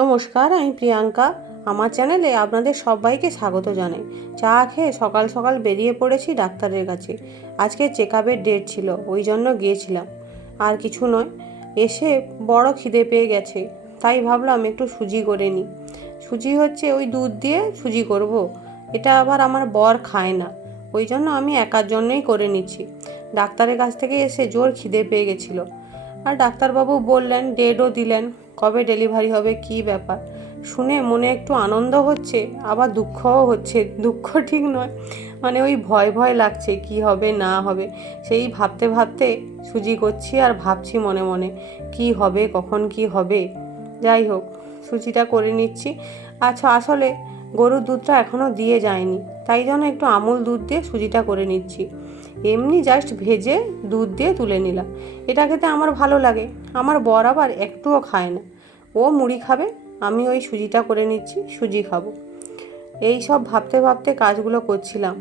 নমস্কার, আমি প্রিয়াঙ্কা। আমার চ্যানেলে আপনাদের সবাইকে স্বাগত জানাই। চা খেয়ে সকাল সকাল বেরিয়ে পড়েছি ডাক্তারের কাছে। আজকে চেক আপের ডেট ছিল, ওই জন্য গিয়েছিলাম। আর কিছু নয়, এসে বড় খিদে পেয়ে গেছে, তাই ভাবলাম একটু সুজি করে নিই। সুজি হচ্ছে ওই দুধ দিয়ে সুজি করব। এটা আবার আমার বর খায় না, ওই জন্য আমি একার জন্যই করে নিচ্ছি। ডাক্তারের কাছ থেকে এসে জোর খিদে পেয়ে গেছিল। আর ডাক্তারবাবু বললেন ডেটও দিলেন। কবে ডেলিভারি হবে, কি ব্যাপার? শুনে মনে একটু আনন্দ হচ্ছে, আবার দুঃখও হচ্ছে। দুঃখ ঠিক নয় মানে ওই ভয় ভয় লাগছে, কি হবে, না হবে। সেই ভাবতে ভাবতে সুজি করছি আর ভাবছি মনে মনে, কি হবে, কখন কি হবে? যাই হোক, সুজিটা করে নিচ্ছি। আচ্ছা আসলে গরুর দুধটা এখনও দিয়ে যায়নি, তাই জন্য একটু আমুল দুধ দিয়ে সুজিটা করে নিচ্ছি। এমনি জাস্ট ভেজে দুধ দিয়ে তুলে নিলাম। এটা খেতে আমার ভালো লাগে। আমার বর আবার একটুও খায় না। ও মুড়ি খাবে, আমি ওই সুজিটা করে নিচ্ছি, সুজি খাব। এই সব ভাবতে ভাবতে কাজগুলো করছিলাম।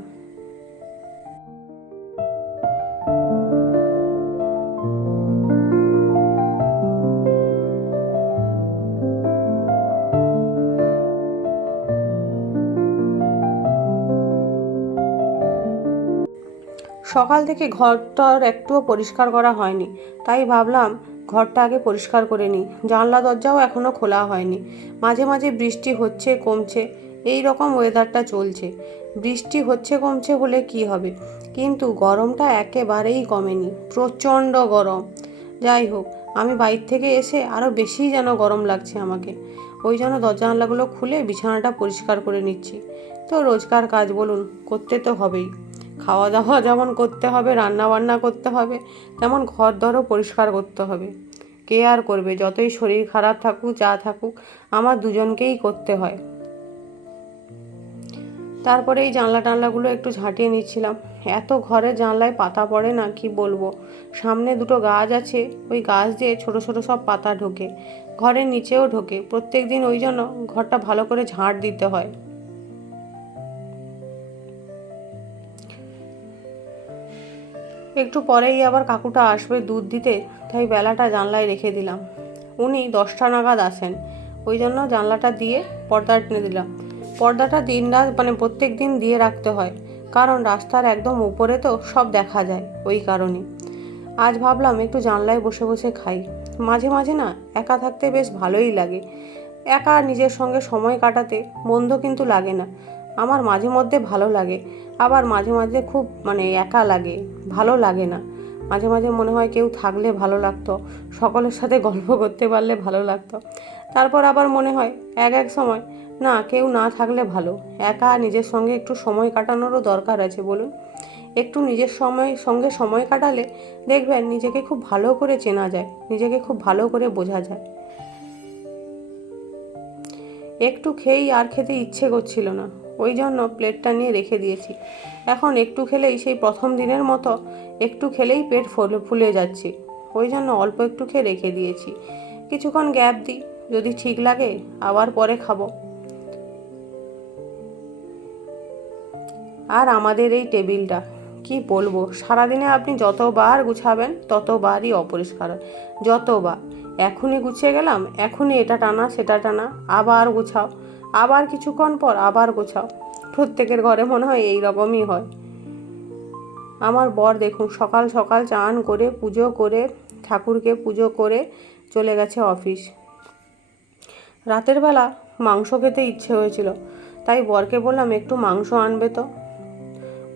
সকাল থেকে ঘরটার একটুও পরিষ্কার করা হয়নি। তাই ভাবলাম ঘরটা আগে পরিষ্কার করে নিই। জানলা দরজাও এখনও খোলা হয়নি। মাঝে মাঝে বৃষ্টি হচ্ছে, কমছে। এই রকম ওয়েদারটা চলছে। বৃষ্টি হচ্ছে, কমছে হলে কি হবে? কিন্তু গরমটা একেবারেই কমেনি। প্রচণ্ড গরম। যাই হোক, আমি বাইর থেকে এসে আরও বেশি যেন গরম লাগছে আমাকে। ওই জন্য দরজা জানলাগুলো খুলে বিছানাটা পরিষ্কার করে নিচ্ছি। তো রোজকার কাজ বলুন, করতে তো হবেই। খাওয়া দাওয়া যেমন করতে হবে রান্না বান্না করতে হবে, তেমন ঘর দরও পরিষ্কার করতে হবে। কে আর করবে? যতই শরীর খারাপ থাকুক, যা থাকুক, আমার দুজনকেই করতে হয়। তারপরে এই জানলা টানলাগুলো একটু ঝাঁটিয়ে নিচ্ছিলাম। এত ঘরে জানলায় পাতা পড়ে না, কি বলব? সামনে দুটো গাছ আছে, ওই গাছ দিয়ে ছোট ছোট সব পাতা ঢোকে, ঘরের নিচেও ঢোকে। প্রত্যেক দিন ওই জন্য ঘরটা ভালো করে ঝাঁট দিতে হয়। একটু পরেই আবার কাকুটা আসবে দুধ দিতে, তাই বেলাটা জানলায় রেখে দিলাম। উনি দশটা নাগাদ আসেন। ওই জন্য জানলাটা দিয়ে পর্দা টেনে দিলাম। পর্দাটা দিন রাত মানে প্রত্যেক দিন দিয়ে রাখতে হয়। কারণ রাস্তার একদম উপরে তো সব দেখা যায়, ওই কারণে আজ ভাবলাম একটু জানলায় বসে বসে খাই। মাঝে মাঝে না, একা থাকতে বেশ ভালোই লাগে। একা নিজের সঙ্গে সময় কাটাতে মন্দ কিন্তু লাগে না। আমার মাঝে মধ্যে ভালো লাগে। আবার মাঝে মাঝে খুব মানে একা লাগে, ভালো লাগে না। মাঝে মাঝে মনে হয় কেউ থাকলে ভালো লাগতো, সকলের সাথে গল্প করতে পারলে ভালো লাগতো। তারপর আবার মনে হয় এক এক সময়, না, কেউ না থাকলে ভালো। একা নিজের সঙ্গে একটু সময় কাটানোরও দরকার আছে, বলুন। একটু নিজের সময়, সঙ্গে সময় কাটালে দেখবেন নিজেকে খুব ভালো করে চেনা যায়, নিজেকে খুব ভালো করে বোঝা যায়। একটু খেয়েই আর খেতে ইচ্ছে করছিল না। ওই জন্য প্লেটটা নিয়ে রেখে দিয়েছি। এখন একটু খেলেই সেই প্রথম দিনের মতো একটু খেলেই পেট ফুলে ফুলে যাচ্ছে। ওই জন্য অল্প একটু খেয়ে রেখে দিয়েছি। কিছুক্ষণ গ্যাপ দিই, যদি ঠিক লাগে আবার পরে খাব। আর আমাদের এই টেবিলটা, কি বলব? সারাদিনে আপনি যতবার গুছাবেন ততবারই অপরিষ্কার যতবার। এখনই গুছিয়ে গেলাম, এখনই এটা টানা, সেটা টানা, আবার গুছাও। আবার কিছুক্ষণ পর আবার গোছাও। প্রত্যেকের ঘরে মনে হয় এই রকমই হয়। আমার বর দেখুন, সকাল সকাল চান করে, পুজো করে, ঠাকুরকে পুজো করে চলে গেছে অফিস। রাতের বেলা মাংস খেতে ইচ্ছে হয়েছিল, তাই বরকে বললাম, একটু মাংস আনবে তো?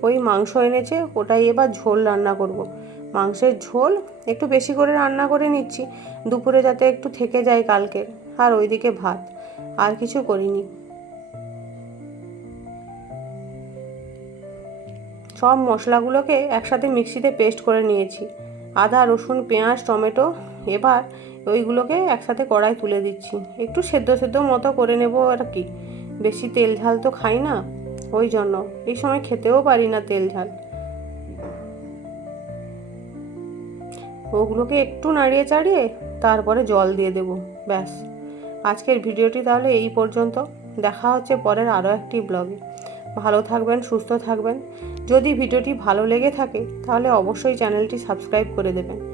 ওই মাংস এনেছে, ওটাই এবার ঝোল রান্না করব। মাংসের ঝোল একটু বেশি করে রান্না করে নিচ্ছি। দুপুরে যাতে একটু থেকে যায় কালকের আর ওইদিকে ভাত। আর কিছু করিনি। সব মশলাগুলোকে একসাথে মিক্সিতে পেস্ট করে নিয়েছি। আদা, রসুন, পেঁয়াজ, টমেটো, এবার ওইগুলোকে একসাথে কড়াই তুলে দিচ্ছি। একটু সেদ্ধ সেদ্ধ মতো করে নেব আর কি। বেশি তেল ঝাল তো খাই না। ওই জন্য। এই সময় খেতেও পারি না তেল ঝাল। ওগুলোকে একটু নাড়িয়ে চাড়িয়ে তারপরে জল দিয়ে দেবো, ব্যাস। আজকের ভিডিওটি তাহলে এই পর্যন্ত। দেখা হচ্ছে পরের আরও একটি ব্লগে। ভালো থাকবেন, সুস্থ থাকবেন। যদি ভিডিওটি ভালো লেগে থাকে, তাহলে অবশ্যই চ্যানেলটি সাবস্ক্রাইব করে দেবেন।